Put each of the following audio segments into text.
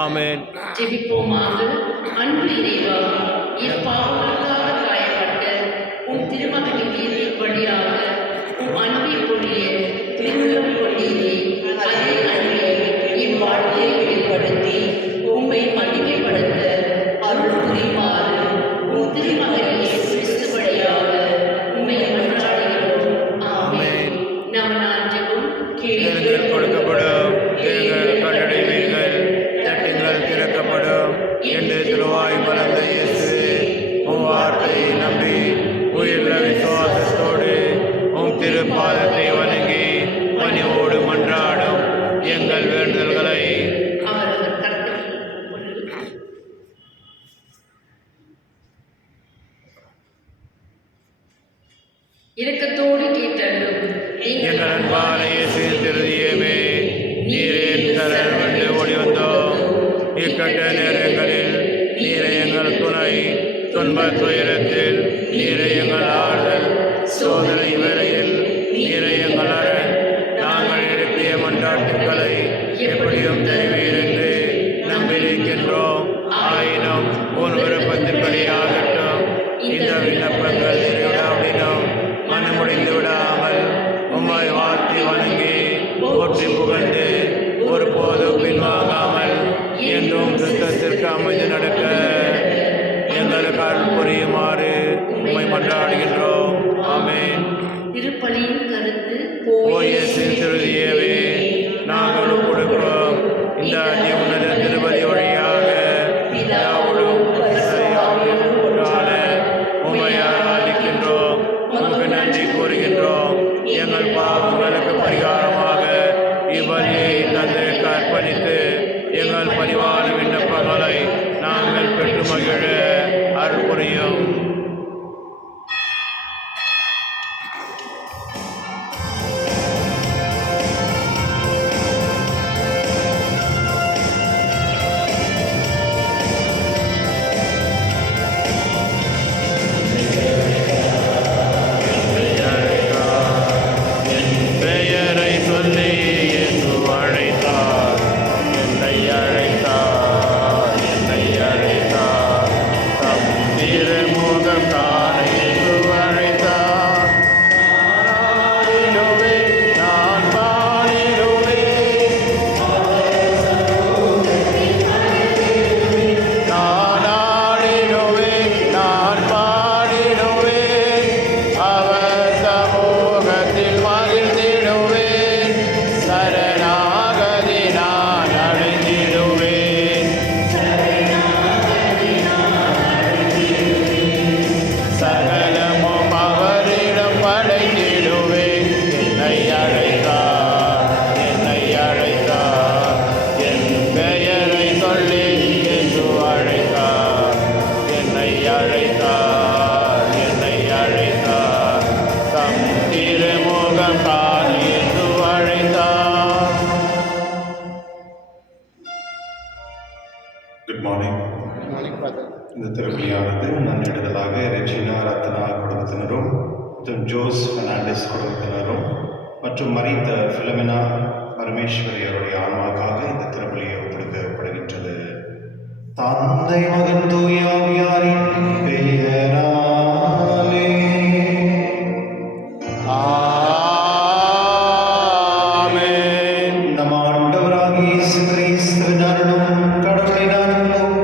ஆமென். ஜெபிப்போமாக. அன்பு இறைவா, இப்பாவங்களுக்காக காயப்பட்ட உம் திருமகனின் நீரின் வழியாக உம் அன்பை பொழிய திருவுளம் கொண்டீரே. அதே அன்பை இவ்வாழ்க்கையை வெளிப்படுத்தி உம்மை மகிமைப்படுத்த அருள் புரியுமாறு உம் திருமகனின் கிறிஸ்து வழியாக உம்மை மன்றாடுகிறோம். ஆமென். நாம் நான் ஜெபம் கேளுங்கள் கொடுக்கப்படும், கேளுங்கள் கண்டடைவீர்கள், தட்டுங்கள் திறக்கப்படும் என்று திருவாய் மலர்ந்த இயேசு உம் வார்த்தையை நம்பி உயிருள்ள விசுவாசத்தோடு உம் திருப்பாதத்தை வணங்கி பணிவோடு மன்றாடும் எங்கள் வேண்டுதல்களை அவரவர் கர்த்தர் இரக்கத்தோடு கேட்டருளும். எங்கள் அன்பான இயேசுவின் திருதியமே, நீரே தரல் வந்து ஓடி வந்தோம். இக்கட்ட நேரங்களில் நீரை எங்கள் துணை, துன்பத் துயரத்தில் நீரை எங்கள் ஆறுதல், சோதனை வேளையில் நீரை எங்கள் அரண். நாங்கள் எழுப்பிய மன்றாட்டுக்களை எப்படியும் தெரிவீர் என்று நம்பியிருக்கின்றோம். ஆயினும் உன் விருப்பத்தின்படியாகட்டும். இந்த விண்ணப்பங்கள் நிறைவிடாவிடும் மனமுடிந்து விடாமல் உம்மை வாழ்த்தி வணங்கி போற்றி புகழ்ந்து ஒருபோதும் பின்வாங்காமல் என்றும் சுத்தத்திற்கு அமைந்து நடக்க எங்களுக்கு அருள் புரியுமாறு உம்மை மன்றாடுகின்றோம். ஆமென். திருப்பலியின் கருத்து ஓ இயேசுவின் திருதியவே, நாங்கள் கொடுக்கிறோம் இந்த மார்னிங். இந்த திருப்பலியானது நன்னிடுதலாக ரெஜினா ரத்னா குடும்பத்தினரும் மற்றும் ஜோஸ் பெர்னாண்டஸ் குடும்பத்தினரும் மற்றும் மரித்த பிலோமினா பரமேஸ்வரி அவருடைய ஆன்மாவுக்காக இந்த திருப்பலியை ஒப்புக்கப்படுகின்றது. தந்தை மகன் தூய ஆவியாரின் பெயராலே ஆமென். நம் ஆண்டவராகிய இயேசு கிறிஸ்துவின் அருளும் கடவுளின் அன்பும்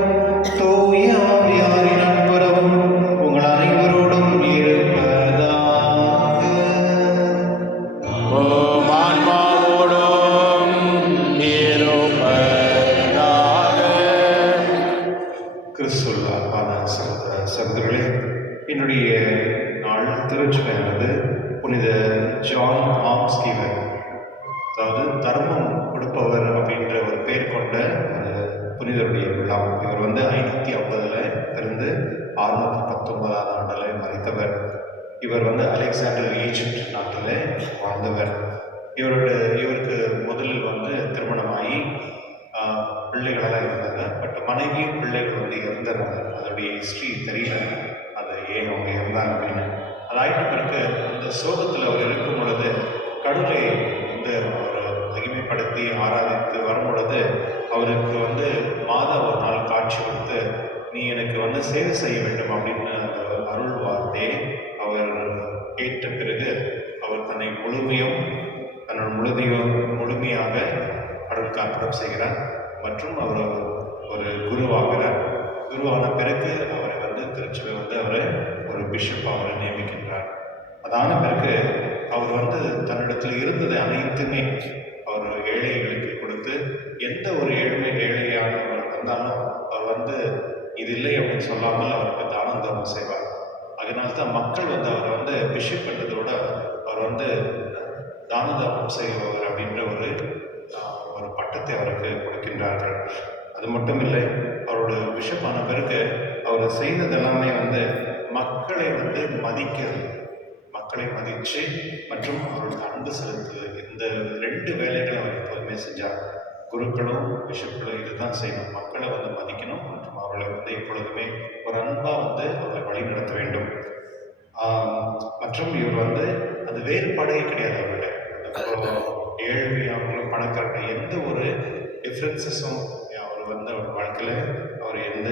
தூய ஆவியாரின் நட்புறவும் உங்கள் அனைவரோடும் இருப்பதாக. உம் ஆன்மாவோடும் இருப்பதாக. கிறிஸ்துவுள் அன்பான சகோதரர்களே, என்னுடைய நாள் திருச்சபையானது புனித ஜான் ஆம்ஸ்கீவர், அதாவது தர்மம் கொடுப்பவர் அப்படின்ற ஒரு பேர் கொண்ட புனிதருடைய விழா. இவர் 550 பிறந்து 619 ஆண்டில் மறைத்தவர். இவர் அலெக்சாண்டர் ஈஜிப்ட் நாட்டில் வாழ்ந்தவர். இவருக்கு முதலில் திருமணமாகி பிள்ளைகளெல்லாம் இருந்தாங்க. பட் மனைவியும் பிள்ளைகள் இறந்துறாங்க. அதோடைய ஹிஸ்ட்ரி தெரியல, அது ஏன் அவங்க இறந்தாங்க அப்படின்னு. அது ஆயிட்ட பிறகு அந்த சோகத்தில் அவர் இருக்கும் பொழுது கடவுளை அவர் மகிமைப்படுத்தி ஆராதித்து வரும் பொழுது அவருக்கு மாதா ஒரு நாள் காட்சி கொடுத்து, நீ எனக்கு சேவை செய்ய வேண்டும் அப்படின்னு அந்த அருள் வார்த்தையை அவர் கேட்ட பிறகு அவர் தன்னை தன்னோட முழுமையாக கடவுளுக்கு அர்ப்பணம் செய்கிறார். மற்றும் அவர் ஒரு குருவாகிறார். குருவான பிறகு அவரை திருச்சபை அவரை ஒரு பிஷப் அவரை நியமிக்கின்றார். அதான பிறகு அவர் தன்னிடத்தில் இருந்தது அனைத்துமே அவர் ஏழைகளுக்கு கொடுத்து, எந்த ஒரு ஏழையானவர் வந்தாலும் அவர் இது இல்லை அப்படின்னு சொல்லாமல் அவருக்கு தானம் தர்மம் செய்வார். அதனால்தான் மக்கள் அவரை பிஷப் பண்ணுறதோட அவர் தான தர்மம் செய்பவர் அப்படின்ற ஒரு பட்டத்தை அவருக்கு கொடுக்கின்றார்கள். அது மட்டும் இல்லை, அவரோட பிஷப் ஆன பிறகு அவர் செய்ததெல்லாமே மக்களை மதிக்கிறது, மக்களை மதித்து மற்றும் அவருக்கு அன்பு செலுத்துவது, இந்த 2 வேலைகளை அவர் எப்போதுமே செஞ்சார். குருக்களும் பிஷப்களும் இதுதான் செய்யணும், மக்களை மதிக்கணும் மற்றும் அவர்களை எப்பொழுதுமே ஒரு அன்பாக அவர்களை வழிநடத்த வேண்டும். மற்றும் இவர் அது வேறுபாடே கிடையாது. அவர்கிட்ட ஏழ்மையாகவும் பணக்காரங்க எந்த ஒரு டிஃப்ரென்சஸும் அவர் அவர் வாழ்க்கையில் அவர் எந்த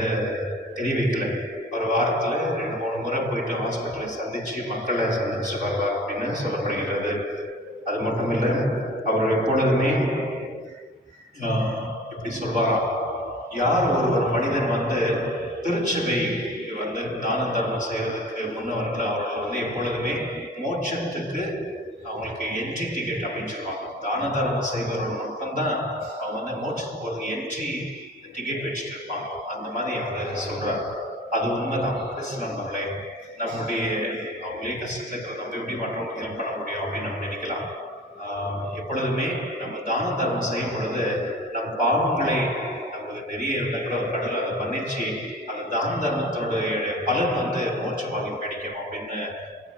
தெரிவிக்கலை. ஒரு வாரத்தில் 2-3 முறை போயிட்டு ஹாஸ்பிட்டலை சந்தித்து மக்களை சந்திச்சு வருவார் அப்படின்னு சொல்லப்படுகிறது. அது மட்டும் இல்லை, அவர் எப்பொழுதுமே இப்படி சொல்வாராம், யார் ஒரு மனிதன் திருச்சபை தான தர்மம் செய்கிறதுக்கு முன்னவர்கள் அவர்கள் எப்பொழுதுமே மோட்சத்துக்கு அவங்களுக்கு என்ட்ரி டிக்கெட் அப்படின்னு சொல்லுவாங்க. தான தர்மம் செய்பவர்கள் மட்டும்தான் அவங்க மோட்சத்துக்கு போகிறதுக்கு என்ட்ரி டிக்கெட் வச்சுட்டு இருப்பாங்க. அந்த மாதிரி அவர் சொல்கிறார். அது உண்மைதான். கிறிஸ்து நண்பர்களே, நம்மளுடைய அவங்களே கஷ்டத்தில் இருக்கிற நம்ம எப்படி மற்றவங்களுக்கு ஹெல்ப் பண்ண முடியும் அப்படின்னு நம்ம நினைக்கலாம். எப்பொழுதுமே நம்ம தான தர்மம் செய்யும் பொழுது நம் பாவங்களை நமக்கு நிறைய இருந்தால் கூட ஒரு கடவுள் அதை மன்னிச்சு அந்த தான தர்மத்தோடைய பலன் மோட்சமாகி கிடைக்கும் அப்படின்னு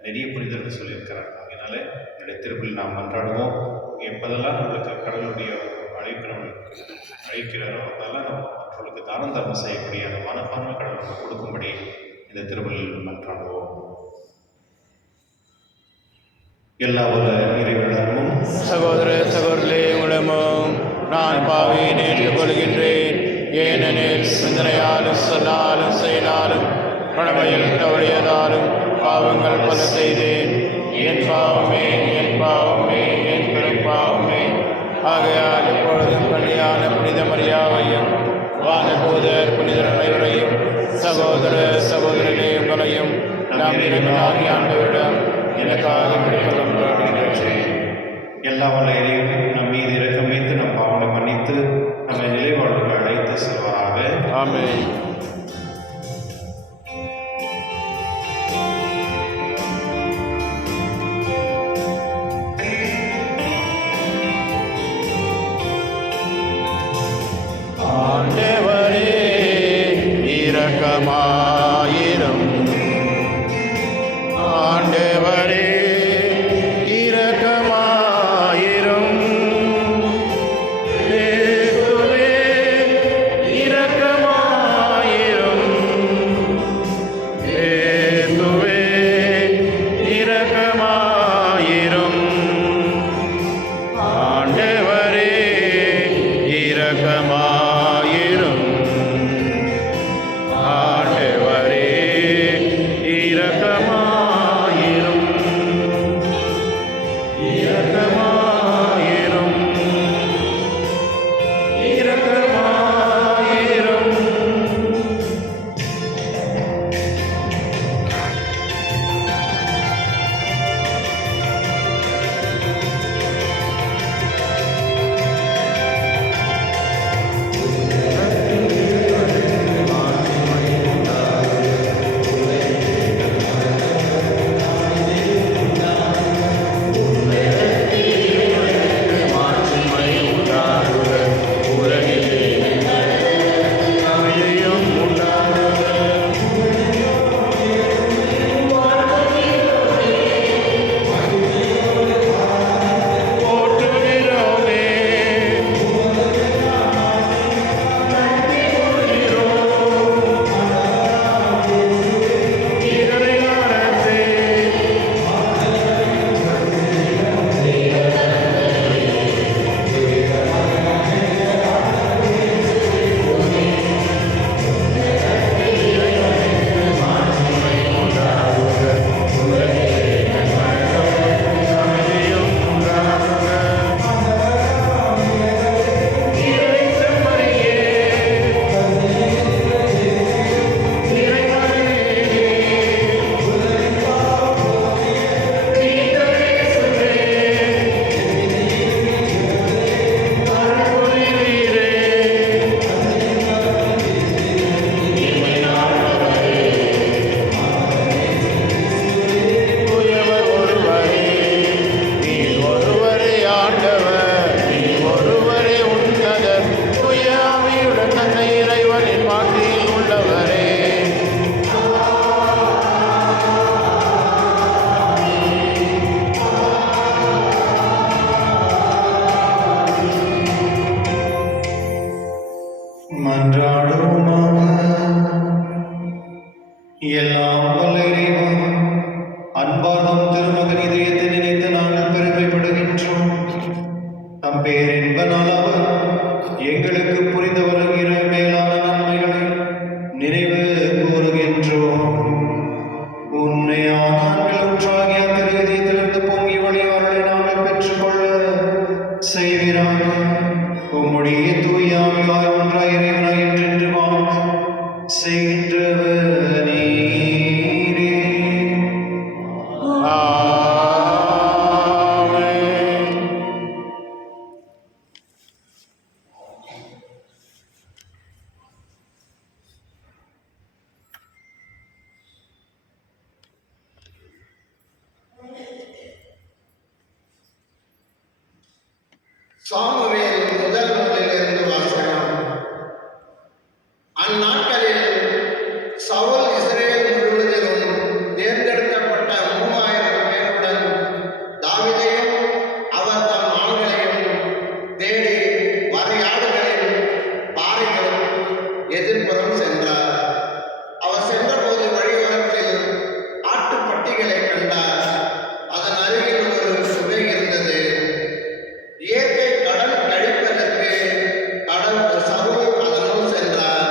நிறைய புனிதர்கள் சொல்லியிருக்கிறாங்க. அதனால என்னுடைய திருப்பலில் நாம் மன்றாடுவோம். எப்போதெல்லாம் நம்மளுக்கு கடவுளுடைய அழைப்பு நம்மளுக்கு அழைக்கிறாரோ அதெல்லாம் நம்ம மற்றவர்களுக்கு தானம் தர்மம் செய்யக்கூடிய அந்த மனப்பான்மை கடவுளுக்கு கொடுக்கும்படி இந்த திருப்பலில் மன்றாடுவோம். எல்லா ஒரு இறைவனமும் சகோதர சகோதரர்களே, உடமும் நான் பாவியை ஏற்றுக்கொள்கின்றேன். ஏனெனில் சிந்தனையாலும் சொல்லாலும் செயலாலும் கடமையில் தவறியதாலும் பாவங்கள் பல செய்தேன். என் பாவமே, என் பாவமே, என் பெரும் பாவமே. ஆகையால் இப்பொழுதும் கல்யாண புனித மரியாதையும் வானதூதர் புனிதர் அனைவரையும் சகோதர சகோதரர்களே உங்களையும் நாம் இறைவனாகிய ஆண்டவரிடம் எனக்காக மன்றாடுகின்றேன். எல்லா வல்லையும் நம் மீது இரக்கம் வைத்து நம் பாவனை மன்னித்து நம்மை நிலைவாழ்வுக்கு அழைத்து செல்வாராக. ஆமென். ஆண்டவரே இரக்கமாயிரும். ஆண்டவரே இரக்கமாயிரும். இயேசுவே இரக்கமாயிரும். எல்லாம் வல்ல இறைவா, அன்பார்ந்த திருமகன் இதயத்தை நினைத்து நாங்கள் பெருமைப்படுகின்றோம். நம் பேரின்பனால் அவர் எங்களுக்கு புரிந்து வருகிற மேலான நன்மைகளை நினைவு கூறுகின்றோம். உண்மையான ஆண்கள் ஒன்றாகிய திரு இதயத்திலிருந்து பொங்கி வழிவார்களை நாங்கள் பெற்றுக்கொள்ள செய்வீராக. உம்முடைய தூய ஆவியாய் ஒன்றாய் இறைவனாய் என்றென்று வாழ்க செய்கின்றவர் நீரே. ஆமென். சாமுவேல் முதல் நூலிலிருந்து வாசகம். அந்நாட்களில் சவுல் இஸ்ரேல் முழுவதிலும் தேர்ந்தெடுக்கப்பட்ட 3000 பேருடன் தாவீதையும் அவர் தம் ஆண்களையும் தேடி வரையாடுகளின் பாறைகளும் எதிர்ப்புறம் சென்றார். அவர் சென்றபோது வழியோரத்தில் ஆட்டுப்பட்டிகளை கண்டார். அதன் அருகில் ஒரு குகை இருந்தது. இயற்கை கடன் கழிப்பதற்கு சவுல் அதனுள் சென்றார்.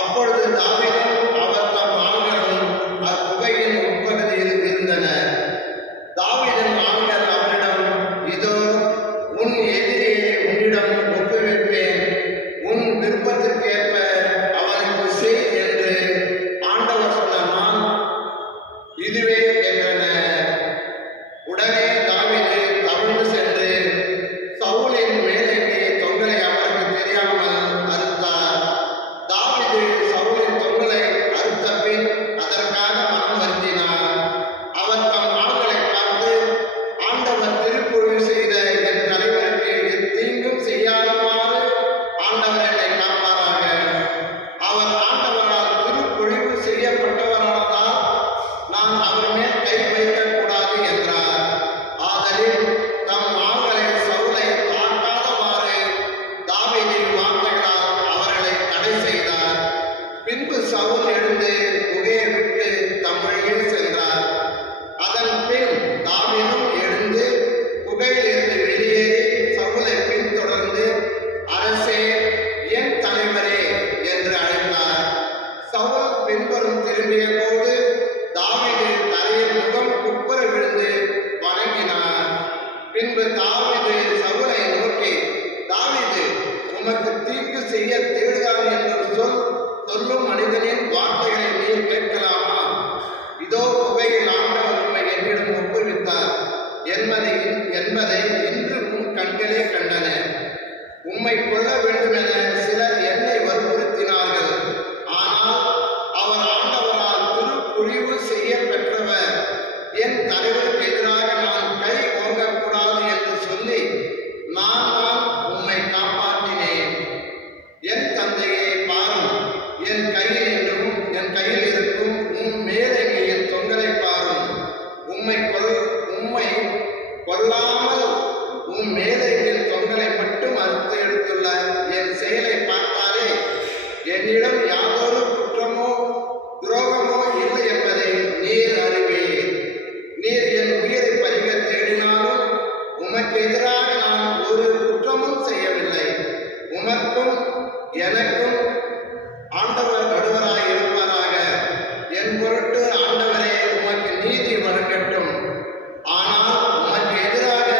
அப்பொழுது தாவீதும் அவர் தம் ஆண்களும் அக்குகையின் உட்பகுதியில் இருந்தனர். தாவீதின் ஆண்கள் அவரிடம், இதோ உன் எதிரியை உன்னிடம் ஒப்புவிப்பேன், உன் விருப்பத்திற்கேற்ப அவனுக்கு செய் என்று ஆண்டவர் சொன்ன நான் இதுவே என்றனர். உடனே தாவீது தவிழ்ந்து சென்று சவுலின் மேலங்கி தொங்கலை அவருக்கு தெரியாமல் அறுத்தார். தாவீது சவுலின் தொங்கலை அறுத்த பின் அதற்காக மனம் வருந்தினார். அவர் தம் ஆண்களை பார்த்து, ஆண்டவர் திருப்பொழிவு செய்த என் தலைவருக்கு எத்தீங்கும் செய்யாதவாறு ஆண்டவர் என்னை காப்பாராக. அவர் ஆண்டவரால் திருப்பொழிவு செய்யப்பட்டவரானதால் நான் அவர் மேல் கை வைக்கக்கூடாது என்றார். ஆதலில் தம் ஆண்களை சவுலை தாக்காதவாறு தாவீதின் வார்த்தைகளால் அவர்களை தடை செய்தார். பின்பு சவுல் எழுந்து குகையை விட்டு தம் வழியில் சென்றார். அதன் பின் தாவீதும் எழுந்து குகையிலிருந்து வெளியேறி சவுலை பின்தொடர்ந்து, அரசே, என் தலைவரே என்று அழைத்தார். சவுல் பின்புறம் திரும்பிய போது தாவீது தரையில் முகம் குப்புற விழுந்து வணங்கினார். பின்பு தாவீது சவுலை நோக்கி, தாவீது, உமக்கு தீங்கு செய்ய தேடுகிறான் என்று சொல்லும் மனிதனின் வார்த்தைகளை நீர் கேட்கலாமா? இதோ குகையில் ஆண்டவர் உம்மை என்னிடம் ஒப்புவித்தார் என்பதை இன்று உன் கண்களே கண்டன. உம்மை கொல்ல வேண்டும் என சிலர் என்னை வற்புறுத்தினார்கள். ஆனால் அவர் ஆண்டவரால் திருப்பொழிவு செய்ய பெற்றவர். என் தலைவருக்கு எதிராக நான் கை ஓங்கக்கூடாது என்று சொல்லி நான் உம்மை காப்பாற்றினேன். என் தந்தையை பாரும், என் கையில் இருக்கும் உம் மேலங்கியின் தொங்கலை பாரும். உம்மை கொல்லாமல் உம் மேலங்கியின் தொங்கலை மட்டும் அறுத்து எடுத்துள்ள என் செயலை பார்த்தாலே என்னிடம் யாதொரு குற்றமோ துரோகமோ இல்லை என்பதை நீர் அறிவீர். நீர் என் உயிரை பறிக்க தேடினாலும் உமக்கு எதிராக நான் ஒரு குற்றமும் செய்யவில்லை. உமக்கும் எனக்கும் ஆண்டவர் நடுவராய் இருப்பாராக. என் பொருட்டு ஆண்டவரே உமக்கு நீதி வழங்கட்டும். ஆனால் உமக்கு எதிராக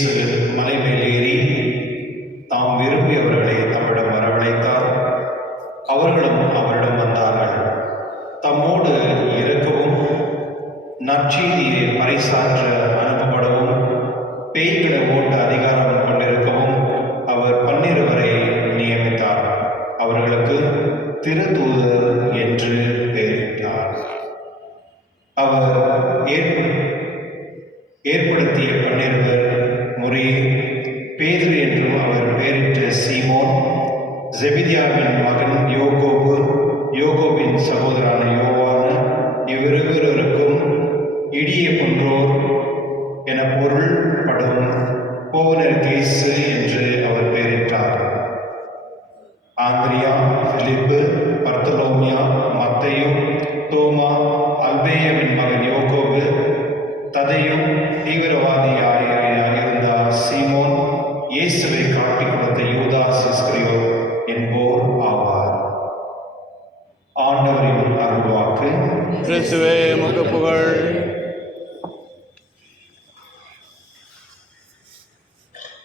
இயேசு மலை மேலேறி தாம் விரும்பியவர்களை தம்மிடம் வரவழைத்தார். அவர்களும் அவரிடம் வந்தார்கள். தம்மோடு இருக்கவும் நற்செய்தியை பறைசாற்ற அனுப்பப்படவும் பேய்களை ஓட்ட அதிகாரம் கொண்டிருக்கவும் அவர் 12 நியமித்தார். அவர்களுக்கு திருத்தூதர் என்று பெயரிட்டார். அவர் ஏற்படுத்திய 12 முறையே பேதுரு என்றும் அவர் பெயரிட்ட சீமோன், செபெதியாவின் மகன் யோகோபு, யோகோபின் சகோதரான யோவானு, இவ்விருவருக்கும் இடிய கொன்றோர் என பொருள்படும் போவனர்கேசு என்று அவர் பெயரிட்டார். ஆந்திரியா, பிலிப்பு, பர்த்தலோமியா, மத்தேயு, தோமா, அல்பேயவின் மகன் யோகோபு, ததேயு, தீவிரவாதியாயிருந்த சீமோன், இயேசுவை காட்டிக் கொடுத்த யூதாஸ் இஸ்கரியோத் என்போர் ஆவார். ஆண்டவரின் அருள்வாக்கு. கிறிஸ்துவே உமக்கு புகழ்.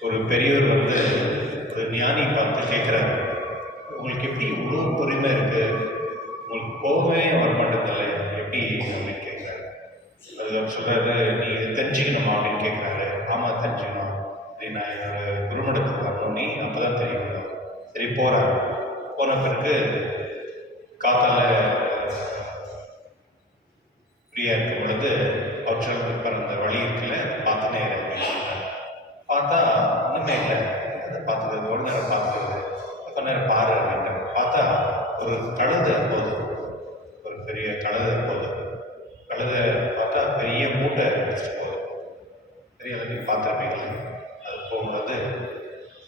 ஒரு பெரியவர் ஒரு ஞானி பார்த்து கேட்குறாரு, உங்களுக்கு எப்படி இவ்வளோ பொறுமை இருக்கு, உங்களுக்கு கோபமே வர மாட்டேதில்லை, எப்படி அப்படின்னு கேட்குறாரு. அது அவர் சொல்கிறாரு, நீ இது தெரிஞ்சுக்கணுமா அப்படின்னு கேட்குறாரு. ஆமாம் தெரிஞ்சுக்கணும் அப்படின்னு நான் என்னோட குருமடத்துக்கு வரணும், நீ அப்போ தான் தெரியும். சரி போகிறார். போன பிறகு காத்தால ஃப்ரீயாக இருக்கும் பொழுது அவர் சொல்லிட்டு அந்த வழி இருக்குல்ல பார்த்துனே பார்த்தா ஒன்றுமே இல்லை. அதை பார்த்துக்கிறது 1 நேரம் பார்த்துக்கிறது, கொஞ்ச நேரம் பாரு அப்படின்னு பார்த்தா ஒரு கழுதை போகுது, ஒரு பெரிய கழுதை போகுது. கழுதை பார்த்தா பெரிய மூட்டை எடுத்துட்டு போகுது. பெரிய எல்லாத்தையும் பார்த்துருப்பீங்க. அது போகும்போது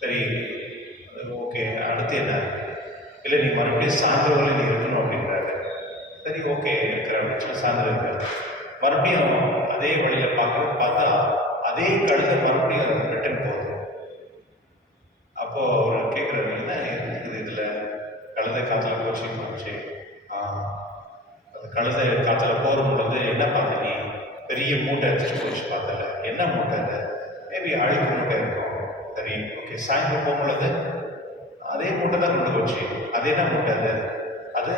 சரி அது ஓகே, அடுத்து என்ன, இல்லை நீ மறுபடியும் சாயந்தரம் நீ இருக்கணும் அப்படின்றாரு. சரி ஓகே இருக்கிற அப்படின்னு சாயந்தரம் இருக்கிறாரு. மறுபடியும் அதே வழியில் பார்த்தா அதே கழுதை மறுபடியும் ரிட்டர்ன் போகுது. அப்போது அவர் கேட்குறாரு, என்ன இருக்குது இதில், கழுதை காற்றுல போச்சு. அது கழுதை காற்றுல போகும்பொழுது என்ன பார்த்த நீ, பெரிய மூட்டை எடுத்துட்டு போச்சு பார்த்தல, என்ன மூட்டை அது, மேபி அழுக்கு மூட்டை இருக்கும். சரி ஓகே, சாயந்தரம் போகும்பொழுது அதே மூட்டை தான் கொண்டு போச்சு, அது என்ன மூட்டை அது, அது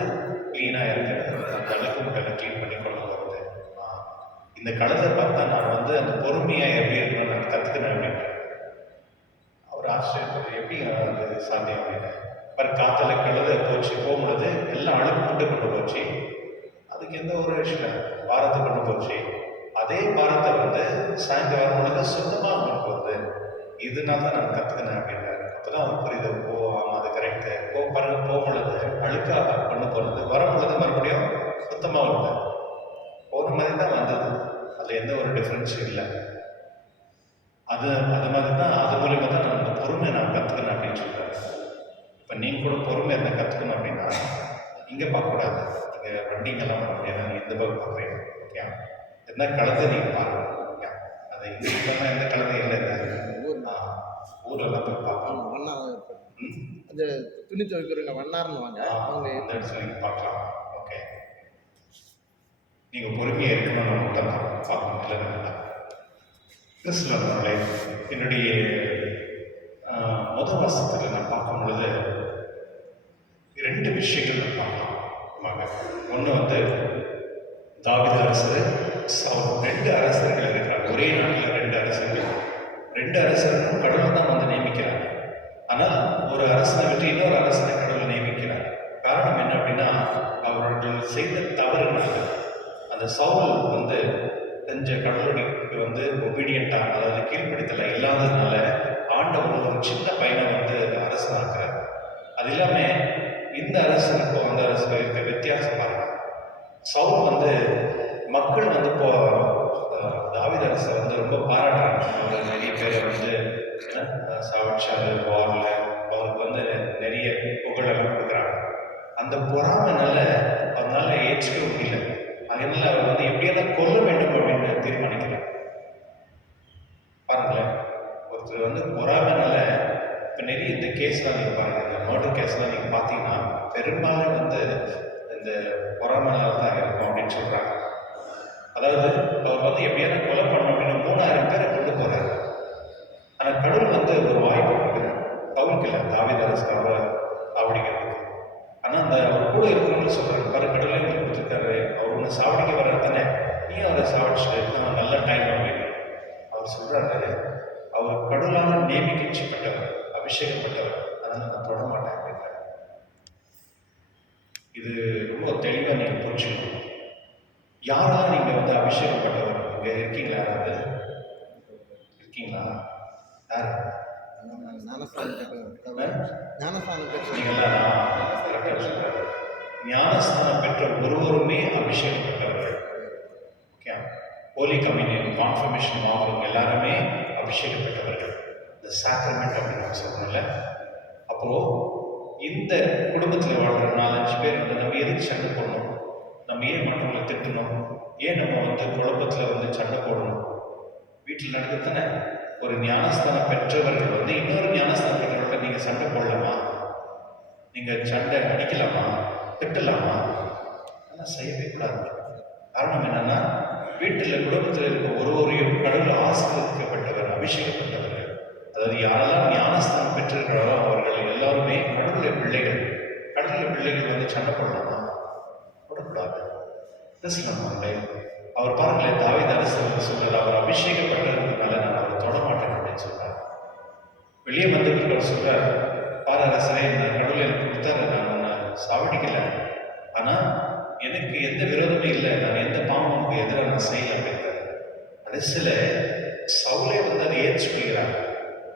க்ளீனாக இருக்கிறது, அந்த அழுக்கு மூட்டை க்ளீன் பண்ணி கொண்டு வருது. இந்த கழுதை பார்த்தா நான் அந்த பொறுமையாக எப்படி இருக்கணும்னு நான் கற்றுக்கினேன் அப்படின்னு அவர் ஆச்சரியப்படுறது, எப்படி அது சாத்தியம் அப்படின்னு. காற்றுல கழுதை போச்சு போகும்பொழுது எல்லாம் அழுக்கு மூட்டை கொண்டு போச்சு, அதுக்கு எந்த ஒரு விஷயம் பாரத்தை கொண்டு போச்சு. அதே பாரத்தை சாயந்தரம் வரும்பொழுது சுத்தமாக கொண்டு போகுது. இதனால தான் நான் கற்றுக்கினேன் அப்படின்னாரு. அப்போ தான் அவர் புரியுது, ஓ ஆமாம் அது கரெக்டு. பாருங்க போகும்பொழுது அழுக்காக கொண்டு போகிறது, வரும்பொழுது மறுபடியும் சுத்தமாக வருது. போன மாதிரி தான் வந்தது, அதில் எந்த ஒரு டிஃப்ரென்ஸும் இல்லை. அது மாதிரி தான், அது மூலிமா தான் நான் அந்த பொறுமையை நான் கற்றுக்கணும் அப்படின்னு சொல்கிறேன். இப்போ நீங்கள் கூட பொறுமை என்ன கற்றுக்கணும் அப்படின்னா இங்கே பார்க்கக்கூடாது, இங்கே வண்டிங்கெல்லாம் வர முடியாது, நீங்கள் எந்த பக்கம் பார்க்குறீங்க ஓகே, எந்த கலந்து நீங்கள் பாருங்கள் ஓகே. அது இங்கே சொன்னால் எந்த கலந்து இல்லை, ஊரில் போய் பார்க்கலாம். அந்த துணி துவைக்கிறவங்க வண்ணார்னு வாங்க, அவங்க அந்த இடத்துல நீங்கள் பார்க்கலாம் ஓகே. நீங்கள் பொறுமையாக இருக்கணும்னு மட்டும் தான் பார்க்கணும், இல்லை வேண்டாம். கிறிஸ்துவர்களே, என்னுடைய முதல் வாசத்தில் நான் பார்க்கும் பொழுது 2 விஷயங்கள் நான் பார்க்கலாம். ஒன்று தாவீது அரசர், சவுல், 2 அரசர்கள் இருக்கிறாங்க. ஒரே நாட்டில் 2 அரசர்கள். 2 அரசர்களும் கடவுள் தான் நியமிக்கிறாங்க. ஆனால் ஒரு அரசனை விட்டு இன்னொரு அரசனை கடவுள் நியமிக்கிறார். காரணம் என்ன அப்படின்னா, அவர்கள் செய்த தவறுனால அந்த சவுல் செஞ்ச கடவுளுக்கு ஒபீடியண்ட்டாக, அதாவது கீழ்ப்படுத்தலை இல்லாததுனால ஆண்டவர் ஒரு சின்ன பையனை அரசனாக்குறார். அது இல்லாமல் இந்த அரசனுக்கும் அந்த அரசுக்கும் இருக்க வித்தியாசம் பாருங்க. சவுல் மக்கள் இப்போ தாவீது அரசை ரொம்ப பாராட்டுறாங்க. அவர் நிறைய பேரை சாவிச்சாரு வாரில் அவருக்கு நிறைய புகழெல்லாம் கொடுக்குறாங்க. அந்த பொறாமைனால அவரால் ஏற்றுக்க முடியல. அதனால அவர் எப்படியெல்லாம் கொல்ல வேண்டும் அப்படின்னு தீர்மானிக்கிறார். பாருங்களேன், ஒருத்தர் பொறாமைனால இப்போ நிறைய இந்த கேஸ்லாம் நீங்கள் பாருங்கள், இந்த மர்டர் கேஸ்லாம் நீங்கள் பார்த்தீங்கன்னா பெரும்பாலும் இந்த பொறாமைனால தான் இருக்கும் அப்படின்னு சொல்கிறாங்க. அதாவது அவர் எப்படியான கொலை பண்ணணும் அப்படின்னு 3000 பேரை கொண்டு போகிறாரு. ஆனால் கடவுள் வந்து ஒரு வாய்ப்பு கொடுக்குறார். பவுலுக்கு இல்லை, தாவீது அரசுக்காக சாவடிக்கிறதுக்கு. ஆனால் அந்த அவர் கூட இருக்கணும்னு சொல்கிறார். பாரு, கடவுளை உங்களுக்கு கொடுத்துருக்காரு, அவர் ஒன்று சாவடிக்க வர்றாரு தானே, நீ அவரை சாவடிச்சுட்டு அவன் நல்ல டைம் அப்படின்னு அவர் சொல்கிறாரு. அவர் கடவுளால் நியமிக்கப்பட்டவர், அபிஷேகப்பட்டவர், அதனால் நான் தொட மாட்டேன் அப்படின்றார். இது ரொம்ப தெளிவாக நீங்கள் புரிஞ்சுக்கணும். யாரெல்லாம் நீங்கள் வந்து அபிஷேகப்பட்டவர் இங்கே இருக்கீங்களா? யாராவது இருக்கீங்களா? யார்? ஞானஸ்தானம் பெற்ற நீங்கள்லாம் ஞானஸ்தானம் பெற்ற ஒருவருமே அபிஷேகப்பட்டவர்கள். ஓகே, ஹோலி கம்யூனியன் கான்ஃபர்மேஷன் வாங்குறவங்க எல்லாருமே அபிஷேகப்பட்டவர்கள். இந்த சாக்ரமெண்ட் அப்படின்னு நம்ம சொல்லணும்ல. அப்போது இந்த குடும்பத்தில் வாழ்கிற 4-5 பேர் வந்து நம்ம எதுக்கு சண்டை போடணும்? நம்ம ஏன் மற்றவங்களை திட்டணும்? ஏன் நம்ம வந்து குழப்பத்தில் வந்து சண்டை போடணும்? வீட்டில் நடக்குதுதானே. ஒரு ஞானஸ்தானம் பெற்றவர்கள் வந்து இன்னொரு ஞானஸ்தானம் பெற்றவர்கள் நீங்கள் சண்டை போடலாமா? நீங்கள் சண்டை அடிக்கலாமா? திட்டலாமா? அதெல்லாம் செய்யவே கூடாது. காரணம் என்னன்னா, வீட்டில் குடும்பத்தில் இருக்க ஒருவரையும் கடவுள் ஆசீர்வதிக்கப்பட்டவர், அபிஷேகப்பட்டவர்கள். அதாவது யாரெல்லாம் ஞானஸ்தானம் பெற்றிருக்கிறாரோ அவர்கள் எல்லாருமே கடவுளுடைய பிள்ளைகள். கடவுளுடைய பிள்ளைகள் வந்து சண்டை போடலாமா? போடக்கூடாது. கிறிஸ்தவர்களே, அவர் பாருங்களேன், தாவீது அரசர் சொல்றார், அவர் அபிஷேகப்பட்டதுனால நான் அவரை தொட மாட்டேன் அப்படின்னு சொல்றார். வெளியே வந்ததுக்கு அவர் சொல்றார், பாரு அரசரே, இந்த கடவுள் எனக்கு கொடுத்தாரு, நான் உன்னை சாவடிக்கல, ஆனா எனக்கு எந்த விரோதமே இல்லை, நான் எந்த பாவமுக்கு எதிராக நான் செய்யல அப்படின்றார். கடைசியில சவுலே வந்து அதை ஏற்றுக்கொள்கிறார்.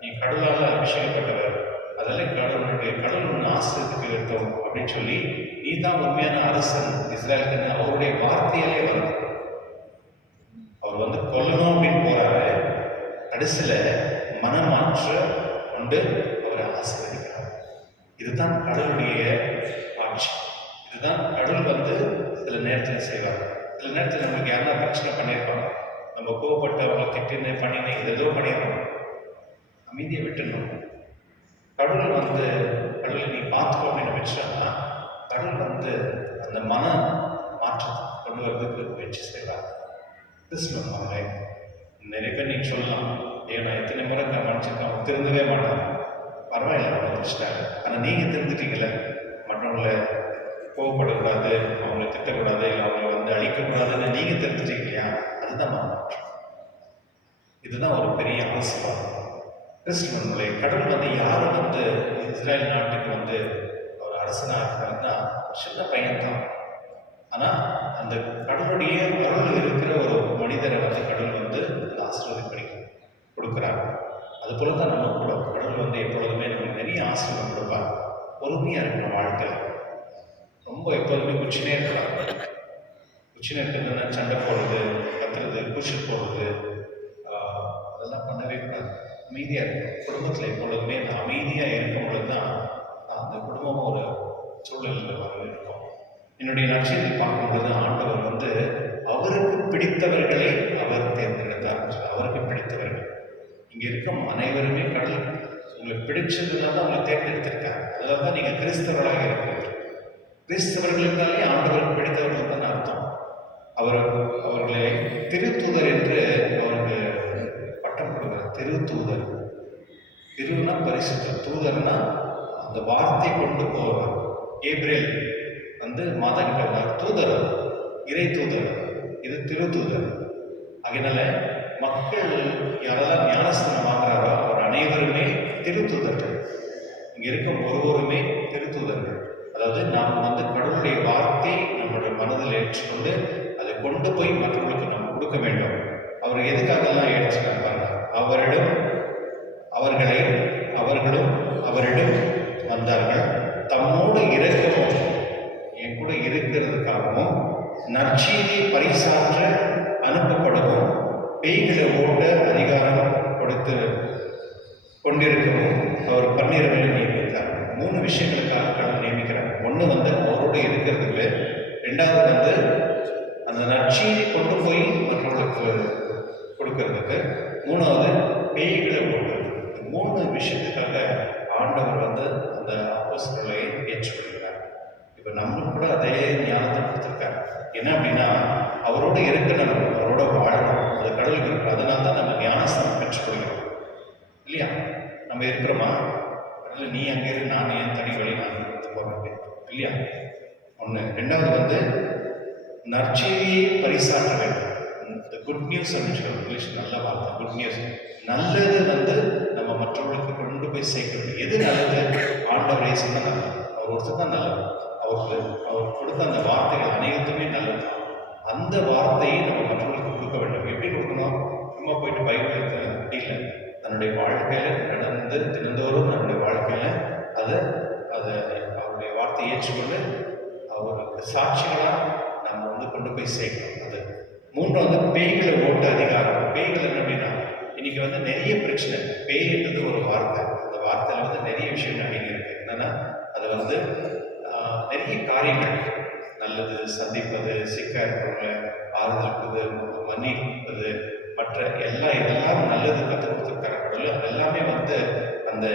நீ கடவுளால் அபிஷேகப்பட்டவர், அதெல்லாம் கடவுள் ஒன்று ஆசிரியத்துக்கு எடுத்தோம் அப்படின்னு சொல்லி, நீ தான் உண்மையான அரசன் இஸ்ரேலுக்குன்னு அவருடைய வார்த்தையாலே வருது. அவர் வந்து கொல்லணும் அப்படின்னு போறாரு. கடைசியில மனமாற்ற கொண்டு அவரை ஆசீர்வதிக்கிறார். இதுதான் கடவுளுடைய ஆட்சி. இதுதான் கடவுள் வந்து சில நேரத்தில் செய்வார். சில நேரத்தில் நம்மளுக்கு யாரா பிரச்சனை பண்ணியிருப்பாங்க, நம்ம கோவப்பட்டவங்க திட்டின்னு பண்ணினு ஏதோ பண்ணிடுறோம், அமைதியை விட்டுடணும். கடவுள் வந்து கடவுளை நீ பார்த்துக்கோ அப்படின்னு வச்சுட்டோம்னா கடவுள் வந்து அந்த மன மாற்றத்தை கொண்டு வரதுக்கு முயற்சி செய்வார். கிறிஸ்துவ நிறைய பேர் நீங்கள் சொல்லலாம், ஏன்னா எத்தனை முறை மன்னிச்சிருக்கேன், அவங்க திருந்தவே மாட்டாங்க, பரவாயில்ல, அவங்க முடிச்சிட்டாங்க. ஆனால் நீங்கள் திருந்துட்டீங்களே, மற்றவங்களை கோவப்படக்கூடாது, அவங்களை திட்டக்கூடாது, இல்லை அவங்களை வந்து அழிக்கக்கூடாதுன்னு நீங்கள் தெரிஞ்சுட்டீங்க இல்லையா? அதுதான் மனமாற்றம். இதுதான் ஒரு பெரிய ஆசீர்வாதம். கிறிஸ்துவனுடைய கடவுள் வந்து யாரை வந்து இஸ்ரேல் நாட்டுக்கு வந்து ஒரு அரசனாக இருக்கிறாருன்னா சின்ன பையன்தான். ஆனால் அந்த கடவுளுடைய அருள் இருக்கிற ஒரு மனிதரை வந்து கடவுள் வந்து அந்த ஆசீர்வாதப்படி கொடுக்குறாங்க. அது போல தான் நம்ம கூட கடவுள் வந்து எப்பொழுதுமே நமக்கு நிறைய ஆசீர்வாதம் கொடுப்பார். பொறுமையாக இருக்கணும் வாழ்க்கையில். ரொம்ப எப்போதுமே குச்சினே இருக்கிறாங்க. குச்சினே இருக்கிறதுனா சண்டை போடுறது, கத்துறது, கூச்சல் போடுறது, அதெல்லாம் பண்ணவே கூடாது. அமைதியாக இருக்கும். குடும்பத்தில் எப்பொழுதுமே அந்த அமைதியாக இருக்கும் பொழுது தான் அந்த குடும்பமும் ஒரு சூழலில் வர இருக்கும். என்னுடைய நற்செய்தி பார்க்கும் பொழுது ஆண்டவர் வந்து அவருக்கு பிடித்தவர்களை அவர் தேர்ந்தெடுத்தார். அவருக்கு பிடித்தவர்கள் இங்கே இருக்கும் அனைவருமே கடவுள் உங்களுக்கு பிடிச்சதுனால தான் உங்களை தேர்ந்தெடுத்திருக்காங்க. அதில் தான் நீங்கள் கிறிஸ்தவர்களாக இருக்கிறீர்கள். கிறிஸ்தவர்களுக்காலே ஆண்டவருக்கு பிடித்தவர்கள் தான் அர்த்தம். அவர்களை திருத்தூதர் என்று அவருக்கு பட்டம் கொடுக்கிறார். திருத்தூதர். திருனா பரிசுத்த, தூதர்னா அந்த வார்த்தை கொண்டு போவார். ஏப்ரல் வந்து மாதங்கிட்ட தூதர், இறை தூதர், இது திருத்தூதர். அதனால மக்கள் யாரெல்லாம் ஞானஸ்தானம் வாங்குறாரோ அவர் அனைவருமே திருத்தூதர்கள். இங்கே இருக்கும் ஒருவருமே திருத்தூதர்கள். அதாவது நாம் வந்து கடவுளுடைய வார்த்தை நம்மளுடைய மனதில் ஏற்றுக்கொண்டு அதை கொண்டு போய் மற்றவர்களுக்கு நாம் கொடுக்க வேண்டும். அவர் எதுக்காகலாம் ஏற்றுக்காங்க பாருங்க. அவர்களும் அவரிடம் வந்தார்கள், தம்மோடு இரக்கமும் என் கூட இருக்கிறதுக்காகவும் நற்செய்தியை பரிசாற்ற அனுப்பப்படவும் பேய்களை ஓட்ட அதிகாரம் கொடுத்து கொண்டிருக்கவும் அவர் 12 நியமித்தார். 3 விஷயங்களுக்காக கடவுள் நியமிக்கிறார். ஒன்று வந்து அவரோடு இருக்கிறதுக்கு, 2வது வந்து அந்த நற்செய்தி கொண்டு போய் மற்றவர்களுக்கு கொடுக்கறதுக்கு, 3வது பேய்களை ஓட்டுறது. 3 விஷயத்துக்காக ஆண்டவர் வந்து அந்த அப்போஸ்தலரை ஏற்றுக்கொள்கிறார். இப்போ நம்மளுக்கு கூட அதே ஞானத்தை கொடுத்துருக்காரு. என்ன அப்படின்னா அவரோட இருக்கணும், அவரோட வாழணும், அது கடவுளுக்கு இருக்கு. அதனால தான் நம்ம ஞானஸ்தானம் பெற்றுக்கொள்கிறோம் இல்லையா? நம்ம இருக்கிறோமா? அதில் நீ அங்கே இரு, நான் என் தனி வழி நான் போகிறேன் இல்லையா? ஒன்று. ரெண்டாவது வந்து நற்செய்தியை பரிசாற்ற வேண்டும். இந்த குட் நியூஸ் அப்படின்னு சொல்லி இங்கிலீஷ் நல்ல வார்த்தை, குட் நியூஸ். நல்லது வந்து நம்ம மற்றவர்களுக்கு கொண்டு போய் சேர்க்கணும். எது நல்லது? ஆண்டவர் இயேசு தான் நல்லது. அவர் ஒருத்தர் தான் நல்லது. அவர் கொடுத்த அந்த வார்த்தைகள் அனைத்துமே நல்லது. அந்த வார்த்தையை நம்ம மற்றவர்களுக்கு கொடுக்க வேண்டும். எப்படி கொடுக்கணும்? சும்மா போயிட்டு பைபிள் அப்படி இல்லை. தன்னுடைய வாழ்க்கையில் நடந்து தினந்தோறும் நம்முடைய வாழ்க்கையில் அதை அவருடைய வார்த்தையை ஏற்றுக்கொண்டு அவருக்கு சாட்சிகளாக நம்ம வந்து கொண்டு போய் சேர்க்கணும். அது மூன்றாவது பேய்களை ஓட்ட அதிகாரம். பேய்கள் என்ன அப்படின்னா, இன்னைக்கு வந்து நிறைய பிரச்சனை. பேய்ன்றது ஒரு வார்த்தை. அந்த வார்த்தையில் வந்து நிறைய விஷயம் அடங்கி இருக்கு. என்னன்னா அது வந்து நிறைய காரியங்கள், நல்லது, சந்திப்பது, சிக்கா இருக்கிறவங்க ஆறுதல், மன்னிப்பது, மற்ற இதெல்லாம் நல்லது கற்றுக் கொடுத்துருக்காரு கடவுள். அது எல்லாமே வந்து அந்த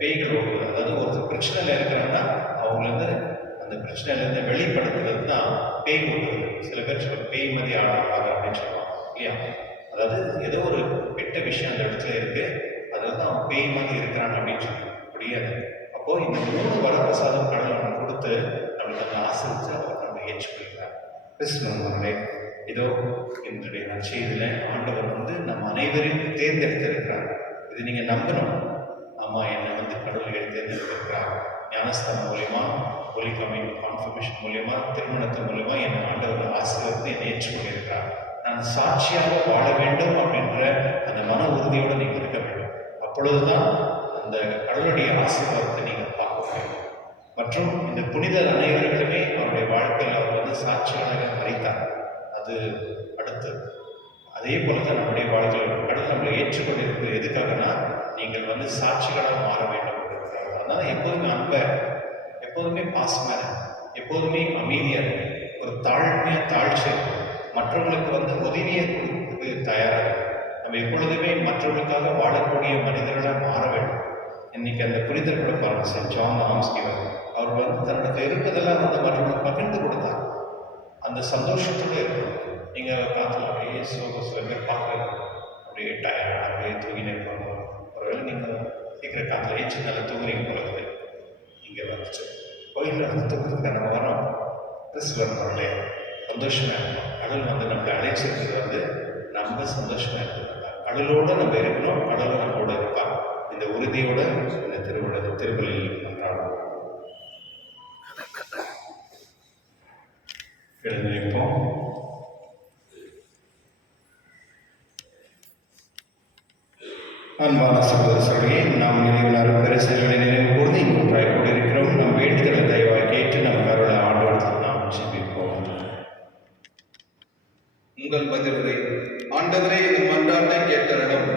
பேய்கள் ஓடுவது. அதாவது ஒருத்தர் பிரச்சனையில் இருக்கிறாங்கன்னா அவங்க வந்து அந்த பிரச்சனையிலேருந்து வெளிப்படுத்துறது தான் பேய் ஓடுவது. சில பேர் சொல்லுவாங்க பேய் மதி ஆடுறாங்க அப்படின்னு சொல்லுவாங்க இல்லையா? அதாவது ஏதோ ஒரு கெட்ட விஷயம் அந்த இடத்துல இருக்கு, அதில் தான் அவங்க பேய் மாதிரி இருக்கிறாங்க அப்படின்னு சொல்லுவாங்க. முடியாது. அப்போ இந்த 3 வரப்பிரசாதம் கடவுள் நம்ம கொடுத்து நம்மளுக்கு அந்த ஆசிரித்து அவர் நம்ம ஏற்றுக்கொள்கிறார். கிறிஸ்துவர்களே, இதோ இன்றைய நற்செய்தியில ஆண்டவர் வந்து நம்ம அனைவரையும் தேர்ந்தெடுத்திருக்கிறார். இது நீங்க நம்பணும். ஆமா, என்னை வந்து கடவுள் தேர்ந்தெடுத்திருக்கிறார். ஞானஸ்தானம் மூலியமா, ஹோலி கான்ஃபர்மேஷன் மூலியமா, திருமணத்தின் மூலியமா என்னை ஆண்டவர் ஆசீர்வதித்து என்னை ஏற்றுக்கொண்டிருக்கிறார். நான் சாட்சியாக வாழ வேண்டும் அப்படின்ற அந்த மன உறுதியோடு நீங்க இருக்க வேண்டும். அப்பொழுதுதான் அந்த கடவுளுடைய ஆசீர்வாதத்தை நீங்கள் பார்க்க வேண்டும். மற்றும் இந்த புனிதர் அனைவர்களுமே அவருடைய வாழ்க்கையில் அவர் வந்து சாட்சியாக மறைத்தார். அது அடுத்து அதே போல தான் நம்முடைய வாழ்க்கையில் கடவுள் நம்மளை ஏற்றுக்கொண்டிருப்பது எதுக்காகனா, நீங்கள் வந்து சாட்சிகளாக மாற வேண்டும் அப்படின்றாங்க. அதனால எப்போதுமே அன்பை, எப்போதுமே பாசமாக, எப்போதுமே அமைதியாக, ஒரு தாழ்ச்சி, மற்றவங்களுக்கு வந்து உதவியை கொடுக்க தயாராக, நம்ம எப்பொழுதுமே மற்றவர்களுக்காக வாழக்கூடிய மனிதர்களாக மாற வேண்டும். இன்னைக்கு அந்த புனிதர் கூட பாருங்க, செயின்ட் ஜான் ஆம்ஸ்கிவர், அவர் வந்து தன்னோட இருப்பதெல்லாம் வந்து மற்றவர்களுக்கு பகிர்ந்து கொடுத்தார். அந்த சந்தோஷத்தோடு இருக்கணும். நீங்கள் காத்துல அப்படியே சில பேர் பார்க்குறது அப்படியே டயர்டாக அப்படியே தூங்கினே இருப்பாங்க. ஒருவேளை நீங்கள் சீக்கிரம் காற்றுல ஏச்சு நல்லா தூங்குறீங்க போகிறது இங்கே வந்துச்சு. கோயிலில் வந்து தூங்குறதுக்கு நம்ம வரோம். கிறிஸ்துவர் நம்மளே சந்தோஷமாக இருக்கணும். கடவுள் வந்து நம்மளை அழைச்சிருக்கிறது வந்து நம்ம சந்தோஷமாக இருக்கணும். கடவுளோடு நம்ம இருக்கணும், கடவுள் நம்மளோட இருப்பாங்க. இந்த உறுதியோட இந்த திருப்பலியில் கொண்டாடுவோம். எழுந்திருப்போம். அன்பான சகோதரர்களே, நாம் நிறைவு பரிசுகளை நினைவு கூர்ந்து இங்கு ஒன்றாய் கொண்டிருக்கிறோம். நம் வேண்டுதலை தயவாக கேட்டு நம் கருளை ஆண்டவர்கள் நாம் ஜெபிப்போம். உங்கள் பதிலுரை. ஆண்டவரே, இந்த மன்றாட்டை கேட்டருளும்.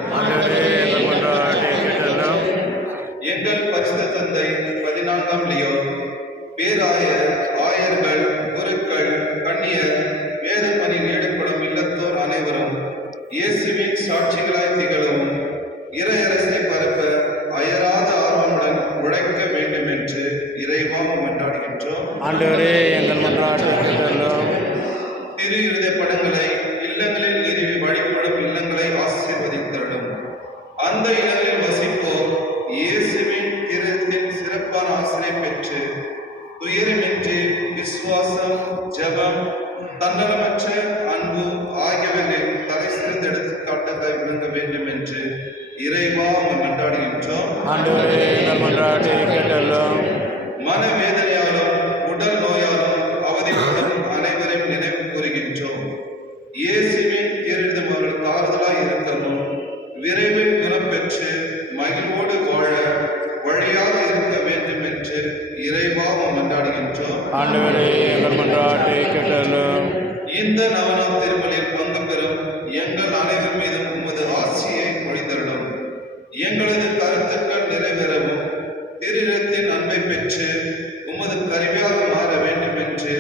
எங்கள் பரிசுத்த தந்தை 14ஆம் லியோ, பேராயர், ஆயர்கள், குருக்கள், கன்னியர், வேத பணியில் ஈடுபடும் இல்லத்தோர் அனைவரும் இயேசுவின் சாட்சிகளாய் திகழவும் இறையரசை பரப்ப அயராத ஆர்வமுடன் உழைக்க வேண்டும் என்று இறைவா மன்றாடுகின்றோம். ஆண்டவரே, எங்கள் மன்றாட்டை கேட்டருளும். திரு இருதய படங்களை இல்லங்களில் நிறுவி வழிபடும் இல்லங்களை ஆசீர்வதித்தருளும். அந்த இல்லங்களில் வசிப்போர் இயேசுவின் திருத்தின் சிறப்பான ஆசிரியை பெற்று துயரமின்றி விசுவாசம், ஜெபம், தன்னலமற்ற அன்பு ஆகியவர்களின் தலை சிறந்த எடுத்துக்காட்டாக விளங்க வேண்டும் என்று இறைவா மன்றாடுகின்றோம். ஆண்டவரே, எங்கள் மன்றாட்டை கேட்டருளும். மனவேதனையாலும் உடல் நோயாலும் அவதிப்படும் அனைவரையும் நினைவு கூறுகின்றோம். இயேசுவின் திருவிதம் அவர்களுக்கு ஆறுதலாய் இருக்கவும், விரைவில் குணம் பெற்று மகிழ்வோடு வாழ வழியாக இருக்க வேண்டும் என்று இறைவா மன்றாடுகின்றோம். ஆண்டவரே, எங்கள் மன்றாட்டை கேட்டருளும். இந்த நவநாள் திருப்பலியில் பங்கு பெறும் எங்கள் அனைவர் மீதும் உமது ஆசியை பொழிந்தருளும். எங்களது கருத்துக்கள் நிறைவேறவும் திருத்தின் அன்பை பெற்று உமது கருவியாக மாற வேண்டும் என்று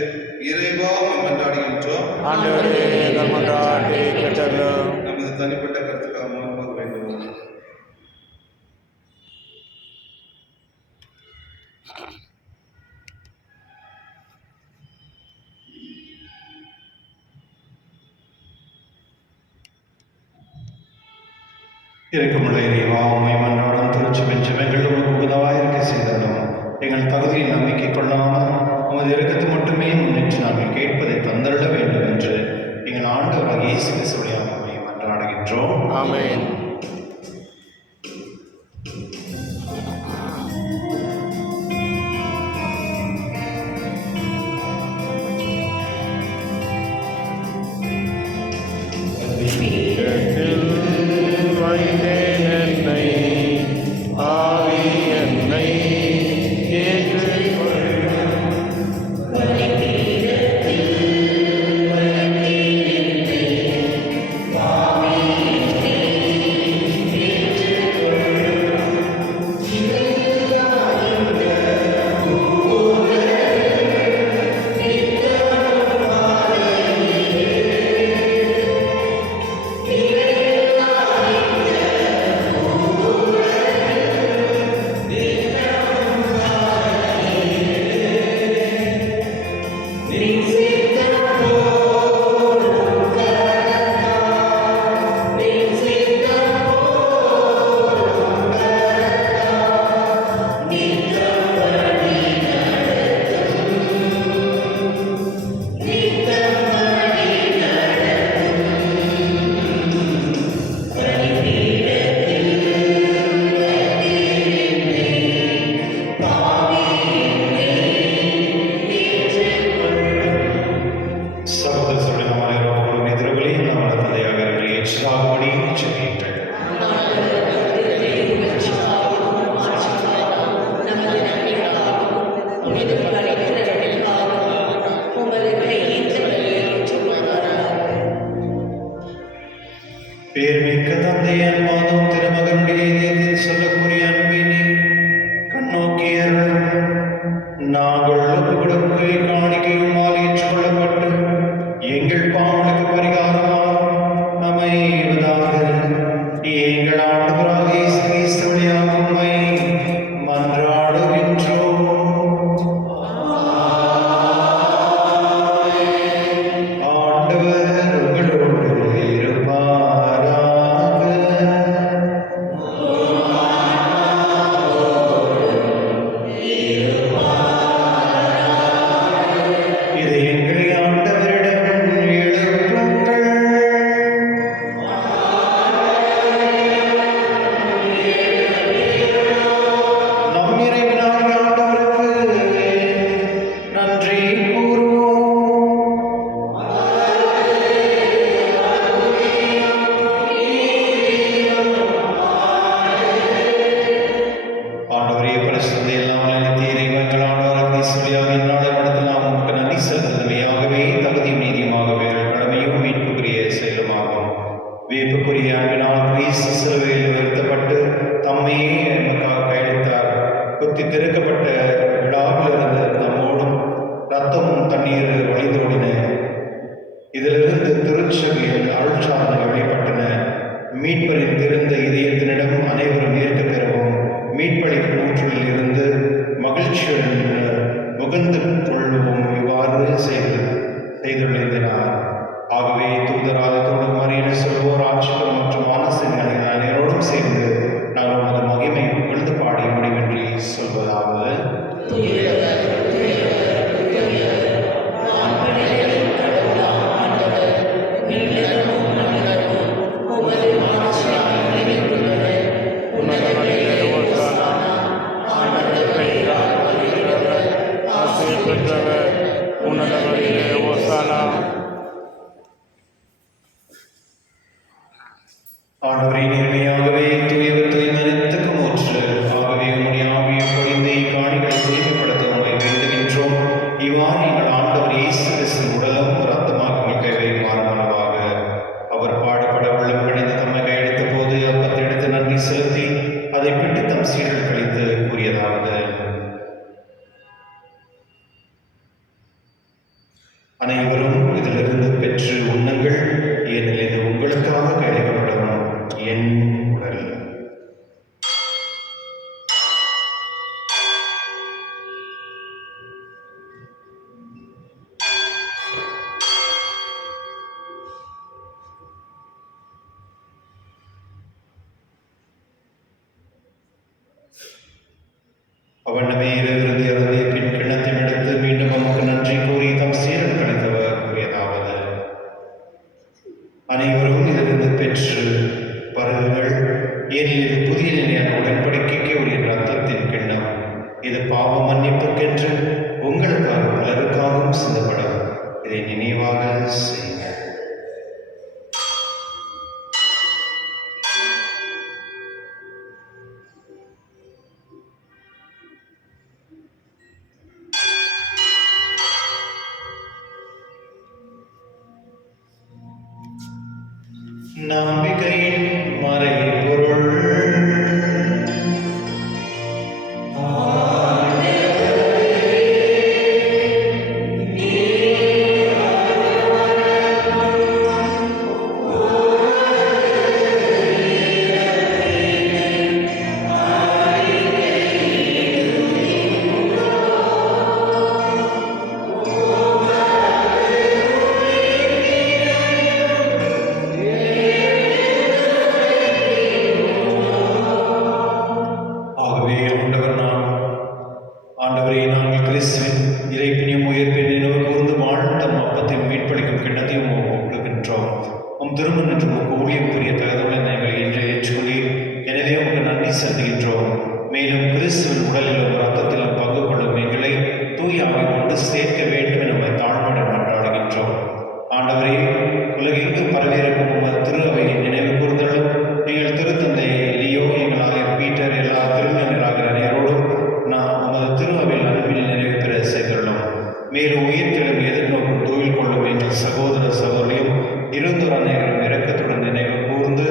இறைவா மன்றாடுகின்றோம். ஆண்டவரே, எங்கள் மன்றாட்டை கேட்டருளும். நமது தனிப்பட்ட கருத்துக்காக மாறுவது வேண்டும். இருக்குமுள்ள இறைவா, உம்மை நாள் திருச்சபை ஜெபங்கள் உமக்கு உதவாயிருக்க செய்தாலும் எங்கள் தகுதியில் நம்பிக்கை கொள்ளாமல் உமது இறக்கத்தை மட்டுமே முன்னிட்டு நாங்கள் கேட்பதை தந்தருள வேண்டும் என்று எங்கள் ஆண்டவராக இயேசு கிறிஸ்துவின் நாமத்தில் மன்றாடுகின்றோம். ஆமென். பேர்மிக்க தந்தையன் மாதம் திருமகனுடைய இதயத்தில் சொல்லக்கூடிய அன்பினை கண்ணோக்கியர்கள் நாங்கள் ஒப்புக்கொடுக்கை காணிக்கையுமால் ஏற்றுக்கொள்ளப்பட்டு எங்கள் பாவங்களுக்கு பரிகாரமாக அமைவதாக எங்கள் ஆண்டவராக இயேசு கிறிஸ்து வழியாக உம்மை மன்றாடுகின்றோம். ஆண்டவர் உங்களோடு இருப்பாராக. இதை எங்களை ஆண்டவரிடம் எழுப்புங்கள். நம் இறைவனாகிய ஆண்டவருக்கு நன்றி கூறுவோம். ஆண்டவரே பரிசுத்த எல்லாம் நித்திய இறைவன் ஆண்டவராக இயேசுவியாக இந்நாளை நடத்த நாம் உமக்கு நன்றி செலுத்துவதையாகவே தகுதியும் நீதியுமாகவே கடமையும் மீட்புக்குரிய செயலுமாகும். வியப்புக்குரிய அன்பினால் கிறிஸ்து சிலுவையில் உயர்த்தப்பட்டு தம்மையே எமக்காக கையளித்தார். குத்தி திறக்கப்பட்ட விழாவிலிருந்து நம்மோடும் இரத்தமும் தண்ணீர் வழிந்தோடின. இதிலிருந்து திருச்சபையில் அருள்சாதனை வெளிப்பட்டன. மீட்பரின் திறந்த இதயத்தினிடம் அனைவரும் ஏற்க பெறவும் மீட்பளிப்பு நூற்றில் இருந்து மகிழ்ச்சியுடன் முகந்து கொள்ளவும் இவ்வாறு செய்துள்ளார். ஆகவே தூதராக மரியனை சொல்வோர் ஆட்சிகள் மற்றும் ஆனசின் அனைவரோடும் சேர்ந்து நாம் நமது மகிமை புகழ்ந்து பாடி முடிவின்றி சொல்வதாவது. ஆண்டவரே நேர்மையாகவே தூயவர் தூய்மனத்துக்கு மூற்று. ஆகவே உம்முடைய ஆவியை பொழிந்து இக்காணிகளை தூய்மைப்படுத்த உம்மை வேண்டுகின்றோம். இவ்வாறு எங்கள் ஆண்டவர் இயேசு கிறிஸ்துவின் உடலும் இரத்தமாக கைவை மாறுமளவாக அவர் பாடுபட உள்ளம் கணிந்து தம்மை கையெடுத்த போது அப்பத்தை எடுத்து நன்றி செலுத்தி அதை பிட்டு தம் சீடர்கள் கழித்து கூறியதாவது: அனைவரும் இதிலிருந்து பெற்று உண்ணுங்கள், ஏனெனில் இது உங்களுக்காக கையளிக்கப்படும் என் உடல். அவ்வண்ணமே இருந்து இறந்திய பின் கிண்ணத்தை எடுத்து மீண்டும் நமக்கு நன்றி கூறி தம் சீரன் கணித்தவர் கூறியதாவது: அனைவரும் இதிலிருந்து பெற்று பருகுங்கள், ஏனில் இது புதிய நிலையான உடன்படிக்கைக்கு உரிய ரத்தத்தின் கிண்ணம். இது பாவ மன்னிப்புக்கென்று உங்களுக்காக பலருக்காகவும் சிந்தப்படும். இதை நினைவாக செய்யுங்கள். நம்பிக்கையின் மறைபொருள். ஆண்டவரே, நாங்கள் கிறிஸ்துவின் இறைப்பினியும் உயிர்ப்பின் நினைவு கூர்ந்து வாழ்த்தம் அப்பத்தின் மீட்பளிக்கும் கிண்ணத்தையும் ஒப்புக்கொள்கின்றோம். திரும்ப நின்று ஊழியம் புரிய தகுதியுள்ள நாங்கள் இன்று ஏற்றுக்கொள்ளீர். எனவே உங்களுக்கு நன்றி செலுத்துகின்றோம். மேலும் கிறிஸ்துவின் உடலிலும் ரத்தத்திலும் பங்கு கொள்ளும் எங்களை தூய ஆவி கொண்டு சேர்க்க வேண்டும் என நம்மை தாழ்மையுடன் கொண்டாடுகின்றோம். ஆண்டவரே, உலகெங்கும் பரவியிருக்கும் உமது திரு அவையை நினைவு கூர்ந்தலும் எங்கள் திருத்தந்தை லியோ, எங்கள் ஆயர் பீட்டர், எல்லா திருநீராகிற நேரோடும் நான் உமது திரு அவையில் அன்பில் நிறைவு பெற செய்துள்ளோம். மேலும் உயிர்த்தெழும் எதிர்நோக்கும் தூயில் கொள்ளும் எங்கள் சகோதர சகோதரியும் இருந்தோர் அனைவரும் இரக்கத்துடன் நினைவு கூர்ந்து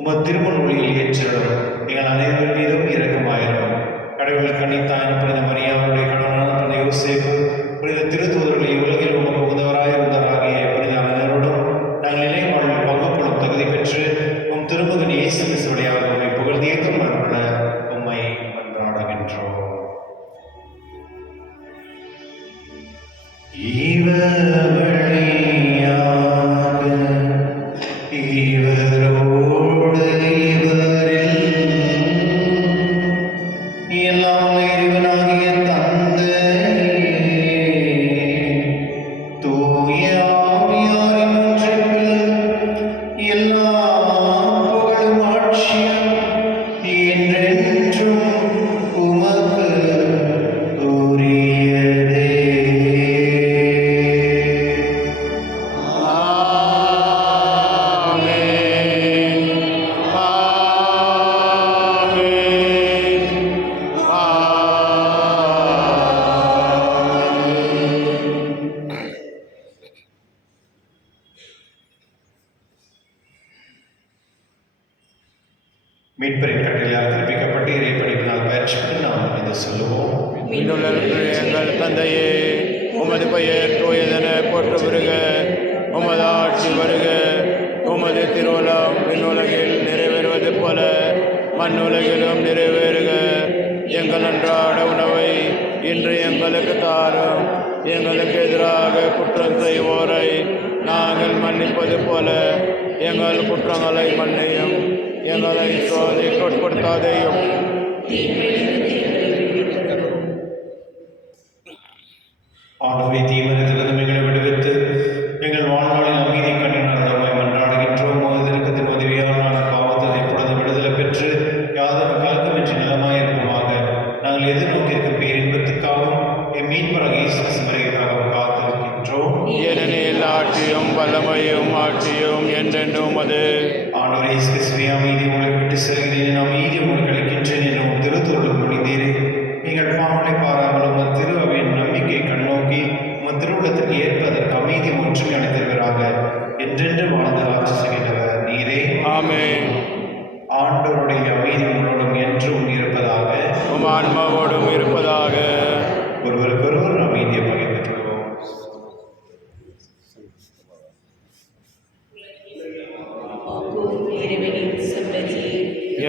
உமது திருமண ஒளியில் ஏற்றிடும். எங்கள் அனைவரும் மீதும் இரக்கமாயிரும். கடவுள் கண்ணித்தாயின் புனித மரியாவுடைய கணவனான புனித யோசேப்பு, புனித திருத்தூதர்களை உலகில் உமக்கு உதவராயிருந்தவராகிய புனித அனைவரோடும் நாங்கள் நிலை வாழ்வில் பங்கு கொள்ளும் தகுதி பெற்று உம் திருமகன் இயேசு கிறிஸ்துவியாக உம்மை புகழ்ந்தேத்தும் அன்புள்ள உம்மை மன்றாடுகின்றோம். மீட்பரின் கட்டளையால் கற்பிக்கப்பட்டு இறைப்பணிப்பினால் பயிற்சி பெற்று நாம் இதை சொல்லுவோம். எங்கள் தந்தையே, உமது பெயர் தூயதென போற்று வருக. உமது ஆட்சி வருக. உமது திருவுளம் விண்ணுலகில் நிறைவேறுவது போல மண்ணுலகிலும் நிறைவேறுக. எங்கள் அன்றாட உணவை இன்று எங்களுக்கு தாரும். எங்களுக்கு எதிராக குற்றம் செய்வோரை நாங்கள் மன்னிப்பது போல எங்கள் குற்றங்களை மன்னியும். எங்களை சோதனைக்கு உட்படுத்தாதேயும். ஆண்டவரே, தீமனத்திலிருந்து எங்களை விடுவித்து எங்கள் வாழ்நாளில் அமைதி கண்ணினால் நம்மை மன்றாடுகின்றோம். திருக்கத்தின் உதவியால் நாங்கள் பாவத்தில் இப்பொழுது விடுதலை பெற்று யாதொரு கலக்கமின்றி நலமாயிருக்குமாக நாங்கள் எதிர்நோக்கியிருக்கும் பேரின்பத்துக்காகவும் என் மீட்பராக இயேசு கிறிஸ்துவுக்காகவும் காத்திருக்கின்றோம். ஏனெனில் ஆட்சியும் வல்லமையும் ஆட்சியும் என்றென்றும் அது. ஆண்டவரே இயேசு கிறிஸ்துவே, அமைதி உங்களுக்கு விட்டு செல்கிறேன், அமைதி உங்களுக்கு அளிக்கின்றேன் என்று திருத்தொழில் முடிந்தீரே. எங்கள் பாவனை பாராமல் உமது திரு அவையின் நம்பிக்கை கண்ணோக்கி உமது திருவுள்ளத்திற்கு ஏற்ப அதற்கு அமைதி ஒற்றுமை அளித்தவராக என்றென்று வாழ்ந்து ஆட்சி செய்கின்றவர் நீரே. ஆமென். ஆண்டவருடைய அமைதி உங்களோடும் என்றும் இருப்பதாக, உம் ஆன்மாவோடும் இருப்பதாக. ஒருவருக்கொருவர் அமைதியை பகிர்ந்து கொள்வோம்.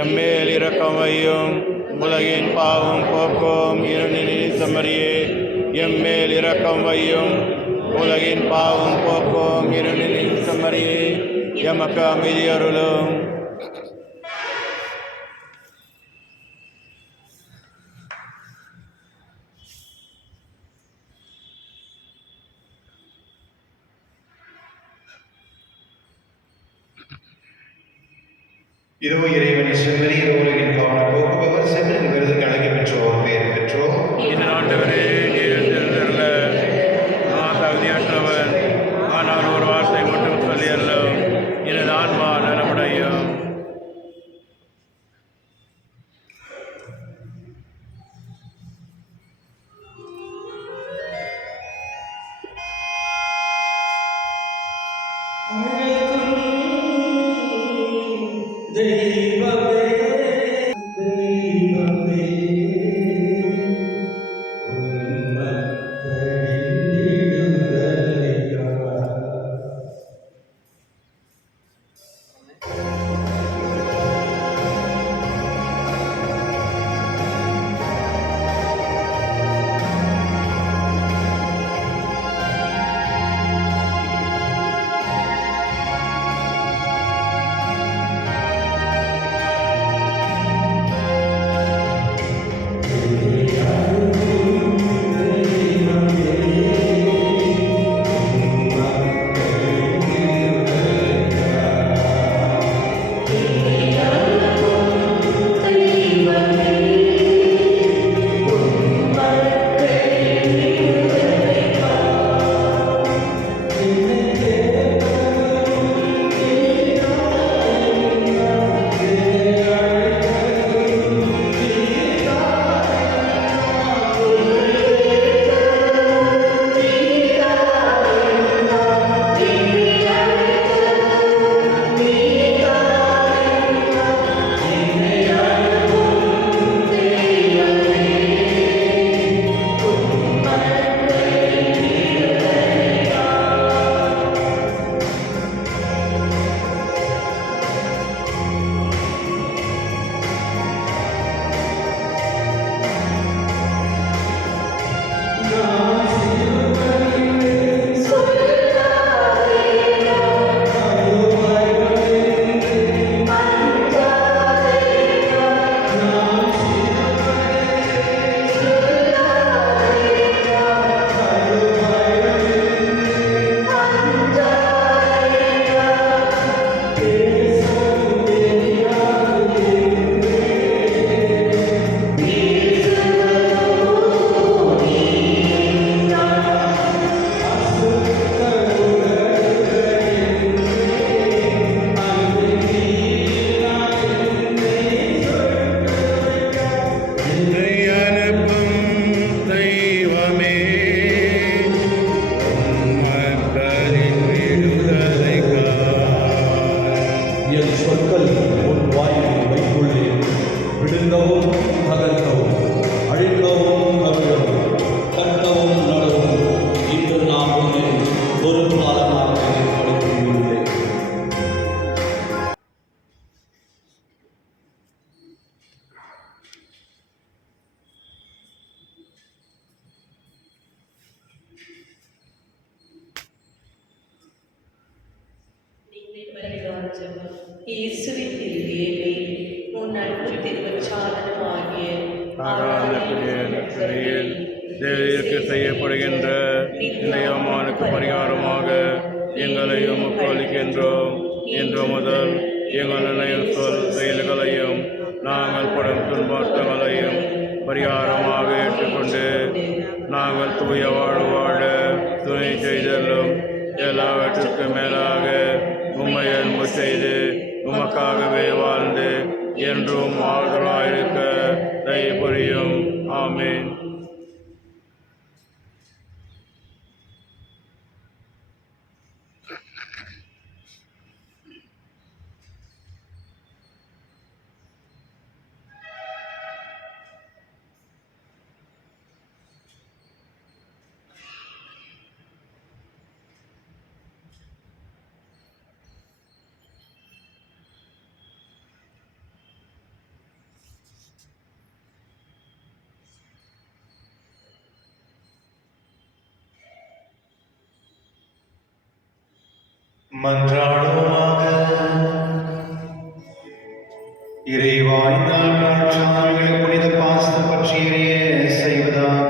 எம்மேல் இரக்கமையும் உலகின் பாவம் போக்கும் இருநிலை சமரியே. எம்மேல் இரக்கம் வையும் உலகின் பாவம் போக்கும் இருநிலை சமரியே. எமக்கு அமைதி அருளும். இதோ இறைவனை செம்மறி உலகின் பாவனை போக்குபவர் செம்மறி விருதுக்கு அழைக்க பெற்றோர் பெயர் பெற்றோர். இந்த ஆண்டவரே நீர் தெரிந்தல்ல நான் தகுதியற்றவன், ஆனால் ஒரு வார்த்தை மட்டும் சொல்லி அல்ல எனது ஆன்மா நலமடையும். இயேசுவின் திருவேலை உன் அன்பு திருவச்சாதனமாகிய தேவருக்கு செய்யப்படுகின்ற இந்த யோமானுக்கு பரிகாரமாக எங்களை உமக்கு அளிக்கின்றோம். இன்று முதல் எங்கள் நினைவு சொல் செயல்களையும் நாங்கள் படும் துன்பங்களையும் பரிகாரமாக ஏற்றுக்கொண்டு நாங்கள் தூய வாழ்வு வாழ துணை செய்தலும் எல்லாவற்றுக்கும் மேலாக உம்மை அன்பு செய்து உமக்காகவே வாழ்ந்து என்றும் ஆதரவாயிருக்க தயவு புரியும். ஆமீன். மன்றாடுவோமாக. இறைவா, நாள் சாமிகள் புனித பாசம் பற்றி அறிய செய்வதாக.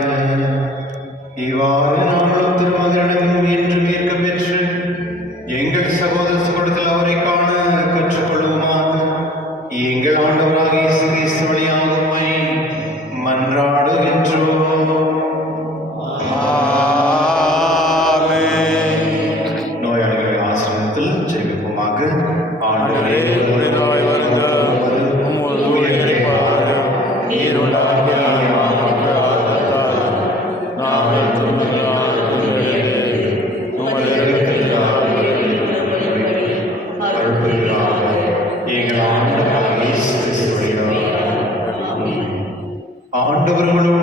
இவ்வாறு நாங்களும் திருமகனிடம் என்று ஏற்க பெற்று எங்கள் சகோதர சகோதரத்தில் அவரை காண கற்றுக்கொள்வோமாக. எங்கள் ஆண்டவராக இயேசு கிறிஸ்து வழியாக உம்மை மன்றாடுகின்றோம். நோயாளிகளை ஆசிரியத்தில் ஜெபிப்போமாக. ஆண்டவரே, புரிதாய் வருந்த உமது ஊழியரை பாராய நீர் உண்டாக்கிய நமக்கு ஆற்றத்தால் நாங்கள் துன்புறுகிறார். உமது இரக்கத்தினால் எங்கள் ஆண்டவராக இயேசு கிறிஸ்து வழியாக ஆண்டவர்களோடு